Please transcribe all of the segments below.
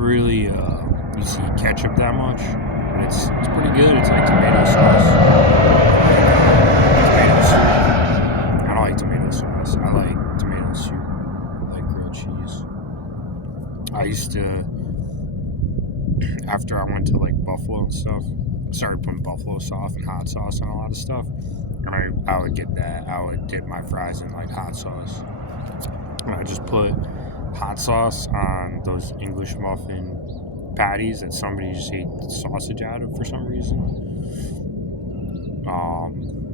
really use ketchup that much, but it's pretty good. It's like tomato sauce, tomato soup. I don't like tomato sauce. I like tomato soup. I like grilled cheese. I used to, after I went to like Buffalo and stuff, I started putting buffalo sauce and hot sauce on a lot of stuff. And I would get that. I would dip my fries in like hot sauce. And I just put hot sauce on those English muffin patties that somebody just ate sausage out of for some reason.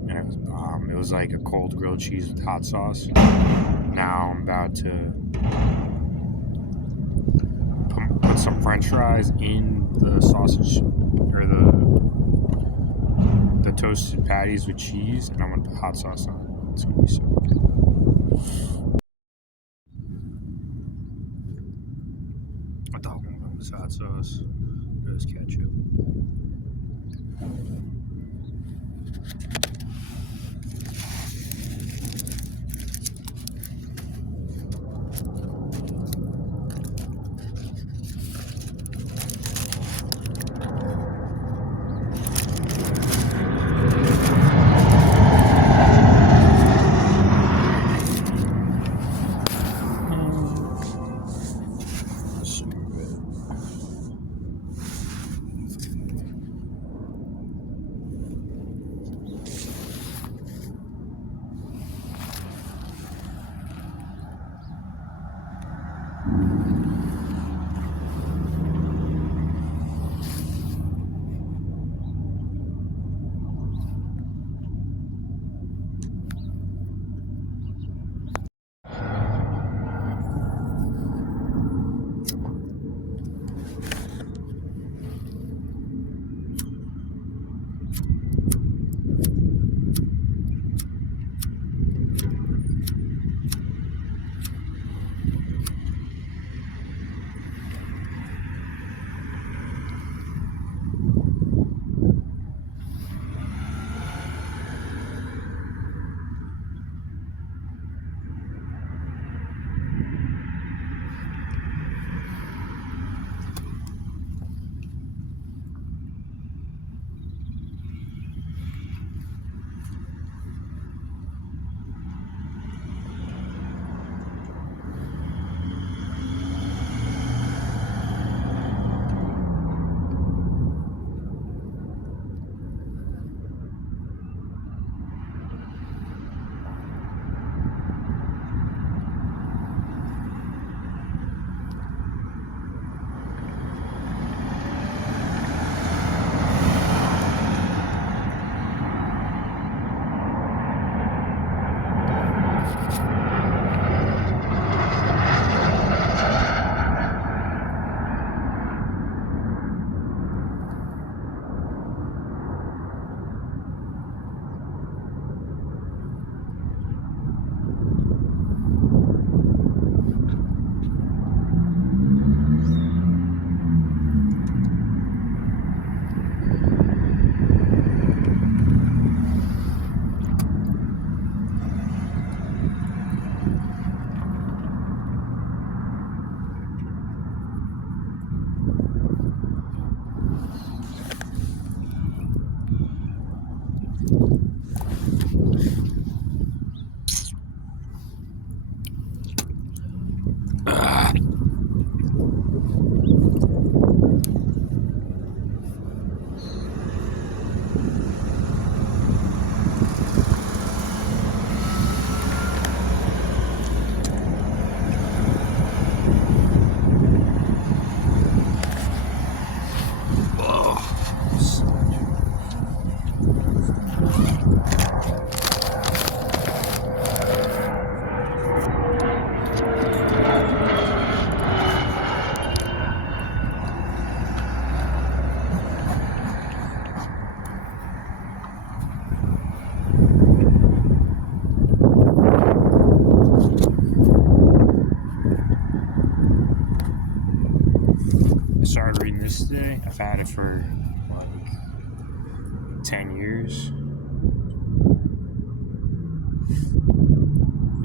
And it was bomb. It was like a cold grilled cheese with hot sauce. Now I'm about to put some French fries in the sausage or the toasted patties with cheese, and I'm gonna put hot sauce on it. It's gonna be so good. I thought one of them was hot sauce. It was ketchup. Started reading this today. I've had it for like 10 years.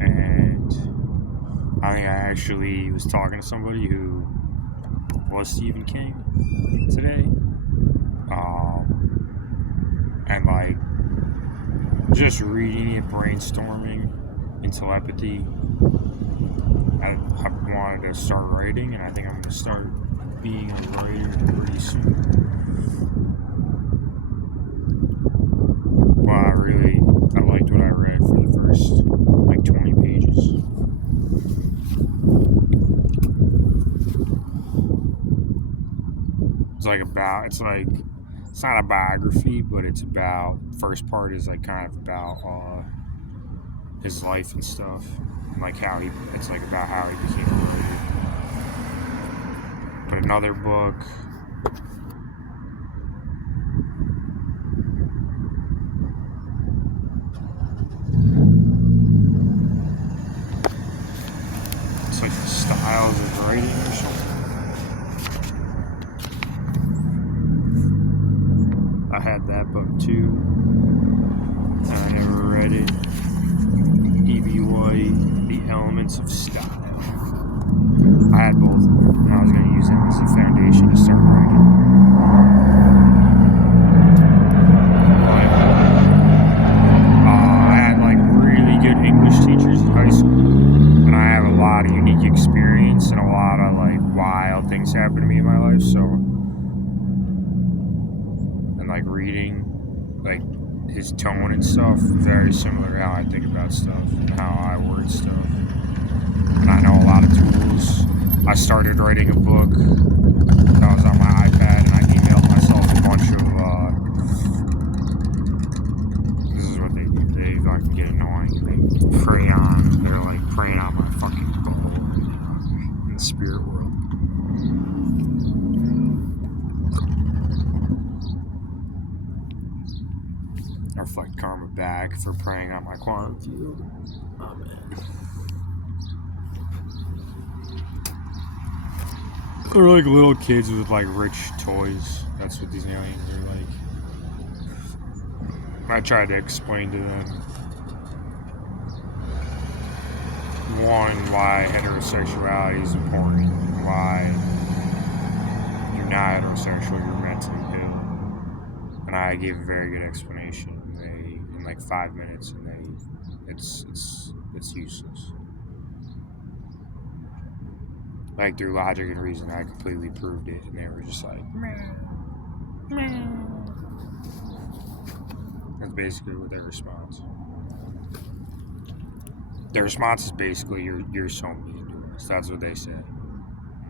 And I think I actually was talking to somebody who was Stephen King today. And like just reading it, brainstorming, and telepathy. I wanted to start writing, and I think I'm going to start being a writer pretty soon. Well, I liked what I read for the first like 20 pages. It's not a biography, but it's about, first part is like kind of about his life and stuff, and like it's like about how he became a writer. But another book, it's like the styles of writing or something. I had that book too, and I never read it. E.B. White, The Elements of Style. I had both of them, and I was going to use them as a foundation to start writing. I had like really good English teachers in high school, and I have a lot of unique experience and a lot of like wild things happen to me in my life, so, and like reading, like his tone and stuff, very similar to how I think about stuff and how I word stuff. And I know a lot of tools. I started writing a book that was on my iPad, and I emailed myself a bunch of, this is what they do. They fucking get annoying. They're like preying on my fucking bubble in the spirit world. I reflect karma back for preying on my quantum field. Oh man. They're like little kids with like rich toys. That's what these aliens are like. I tried to explain to them, one, why heterosexuality is important, why you're not heterosexual, you're mentally ill. And I gave a very good explanation. In like 5 minutes, and it's useless. Like through logic and reason, I completely proved it, and they were just like, meh. That's basically what their response. Their response is basically, "You're so mean to us." That's what they said.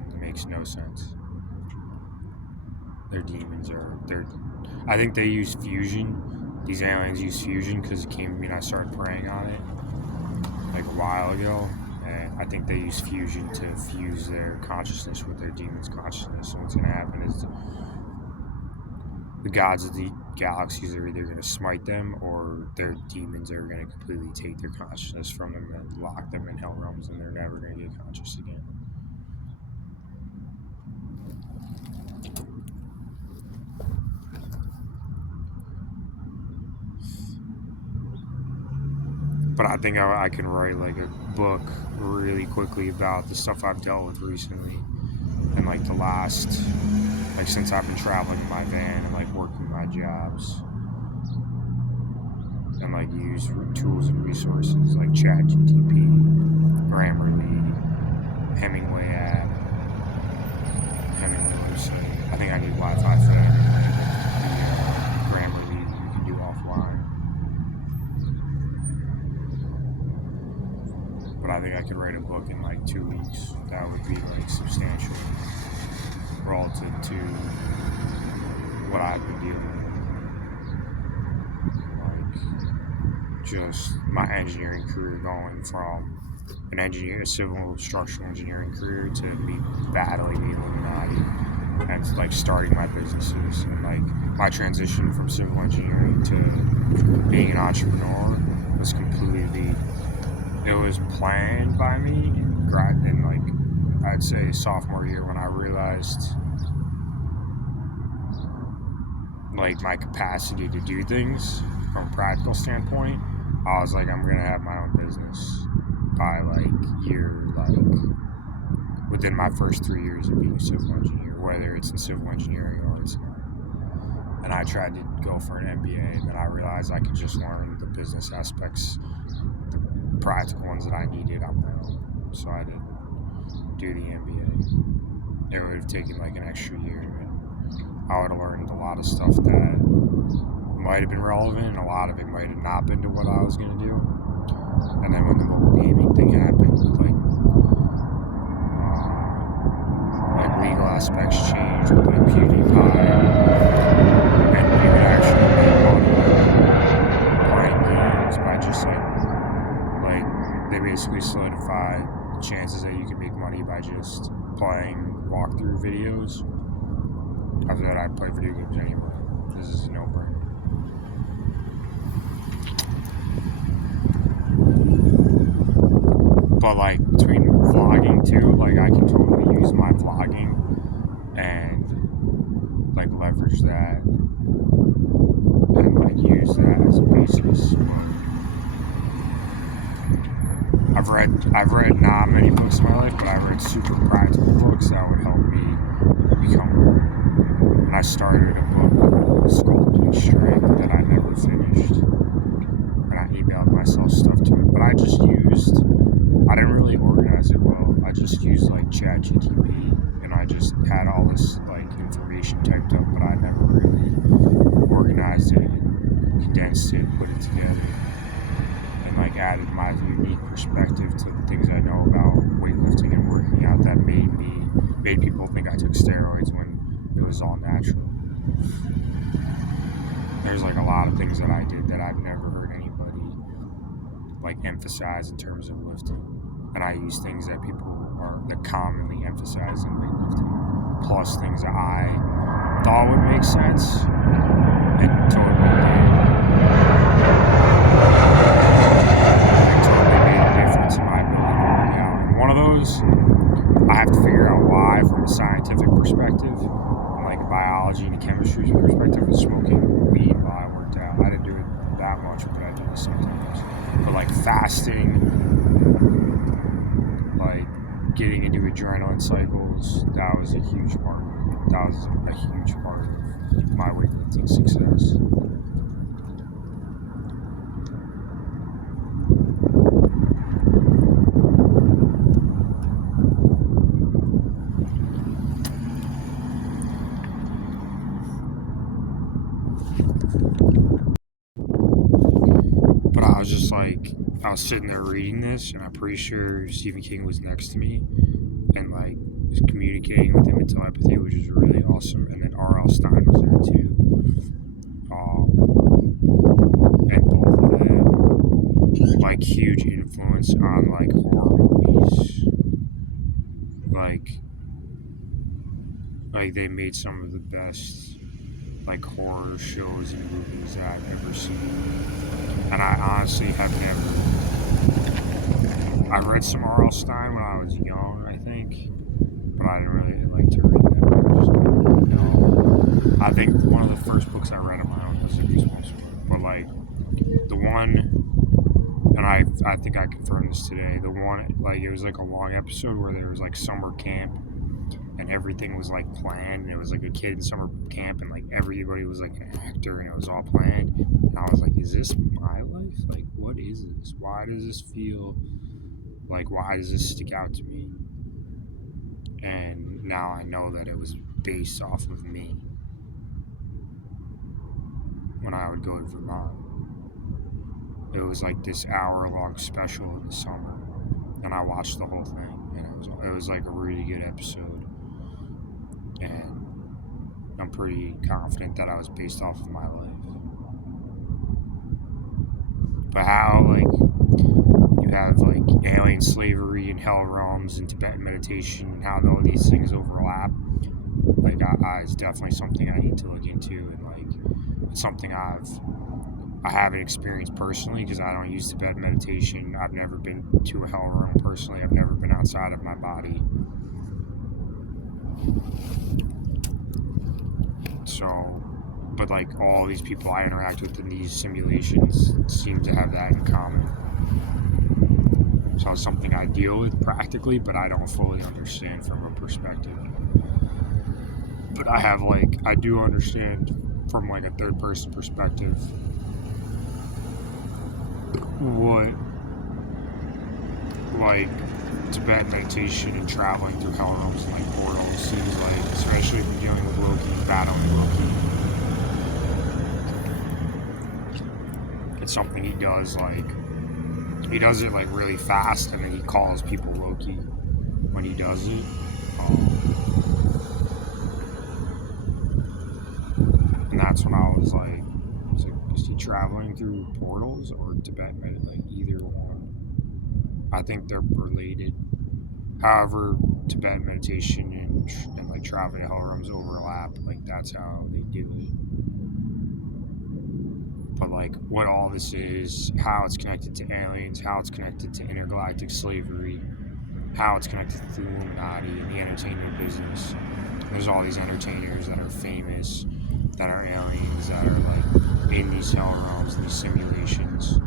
It makes no sense. Their demons are. I think they use fusion. These aliens use fusion because it came to me and I started preying on it like a while ago. And I think they use fusion to fuse their consciousness with their demon's consciousness. So what's going to happen is the gods of the galaxies are either going to smite them, or their demons are going to completely take their consciousness from them and lock them in hell realms, and they're never going to get conscious again. But I think I can write like a book really quickly about the stuff I've dealt with recently, and like the last, like since I've been traveling in my van and like working my jobs, and like use tools and resources like ChatGPT, Grammarly, Hemingway app, Hemingway website. I think I need Wi-Fi for that. Grammarly you can do offline. But I think I could write a book in like 2 weeks. That would be like substantial relative to what I've been dealing with. Like just my engineering career, going from a civil structural engineering career, to me battling the Illuminati, and like starting my businesses, and like my transition from civil engineering to being an entrepreneur was completely. It was planned by me in like I'd say sophomore year, when I realized like my capacity to do things from a practical standpoint. I was like, I'm gonna have my own business by like within my first 3 years of being a civil engineer, whether it's in civil engineering or it's not. And I tried to go for an MBA, and then I realized I could just learn the business aspects, the practical ones that I needed on my own. So I didn't do the MBA. It would have taken like an extra year, and I would have learned a lot of stuff that might have been relevant, and a lot of it might have not been to what I was going to do. And then when the mobile gaming thing happened, like legal aspects changed with like PewDiePie, and you could actually make money playing games by just like they basically solidified the chances that you can make money by just playing walkthrough videos. After that, I play video games anyway. This is a no-brainer. But like between vlogging too, like I can totally use my vlogging and like leverage that and like use that as a basis. I've read not many books in my life, but I've read super practical books that would help me become. And I started a book called Sculpting Strength that I never finished, and I emailed myself stuff to it. But I didn't really organize it well. I just used like ChatGPT, and I just had all this like information typed up, but I never really organized it, condensed it, put it together, and like added my unique perspective to the things I know about weightlifting and working out that made people think I took steroids when it was all natural. There's like a lot of things that I did that I've never heard anybody like emphasize in terms of lifting. And I use things that that commonly emphasize in weightlifting, plus things that I thought would make sense and totally did. It totally made a difference in my ability to work out. And one of those, I have to figure out why from a scientific perspective, and like a biology and a chemistry perspective, is smoking weed while I worked out. I didn't do it that much, but I do it sometimes. But like fasting, like getting into adrenaline cycles, that was a huge part of it. That was a huge part of my weightlifting success. But I was just like, I was sitting there reading this, and I'm pretty sure Stephen King was next to me, and like was communicating with him in telepathy, which is really awesome. And then R.L. Stine was there too, and both of them like huge influence on like horror movies. Like they made some of the best like horror shows and movies that I've ever seen. And I honestly have never. I read some R.L. Stine when I was young, I think, but I didn't really like to read that. I think one of the first books I read on my own was the Goosebumps book. But like the one, and I think I confirmed this today. The one, like it was like a long episode where there was like summer camp, and everything was like planned, and it was like a kid in summer camp, and like everybody was like an actor, and it was all planned. And I was like, is this my life? Like, what is this? Why does this feel like, why does this stick out to me? And now I know that it was based off of me when I would go to Vermont. It was like this hour-long special in the summer, and I watched the whole thing, and it was like a really good episode. And I'm pretty confident that I was based off of my life. But how, like, you have, like, alien slavery and hell realms and Tibetan meditation and how all these things overlap, like, it's definitely something I need to look into, and, like, it's something I haven't experienced personally because I don't use Tibetan meditation. I've never been to a hell realm personally. I've never been outside of my body. So, but like all these people I interact with in these simulations seem to have that in common. So it's something I deal with practically, but I don't fully understand from a perspective. But I have like I do understand from like a third person perspective what like Tibetan meditation and traveling through hell realms and like portals seems like, especially if you're dealing with Loki, battling Loki. It's something he does like he does it like really fast, and then he calls people Loki when he does it. And that's when I was like, is he traveling through portals or Tibetan meditation? Like either one. I think they're related. However, Tibetan meditation and like traveling to hell realms overlap. Like that's how they do it. But like what all this is, how it's connected to aliens, how it's connected to intergalactic slavery, how it's connected to the Illuminati and the entertainment business. There's all these entertainers that are famous, that are aliens, that are like in these hell realms, these simulations.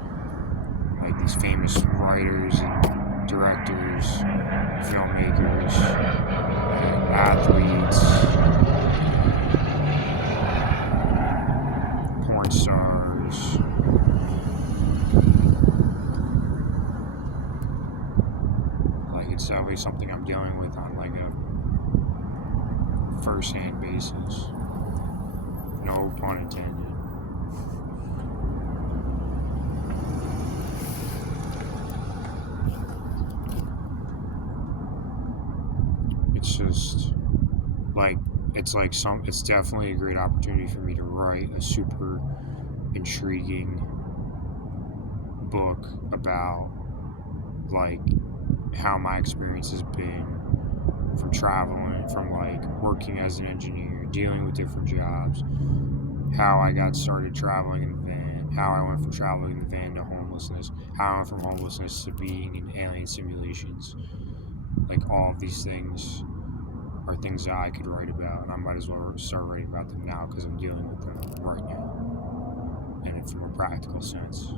Like these famous writers and directors, filmmakers, and athletes, porn stars. Like it's definitely something I'm dealing with on like a first-hand basis. No pun intended. It's just like it's definitely a great opportunity for me to write a super intriguing book about like how my experience has been from traveling, from like working as an engineer, dealing with different jobs, how I got started traveling in the van, how I went from traveling in the van to homelessness, how I went from homelessness to being in alien simulations. Like all of these things are things that I could write about, and I might as well start writing about them now because I'm dealing with them right now, and from a practical sense.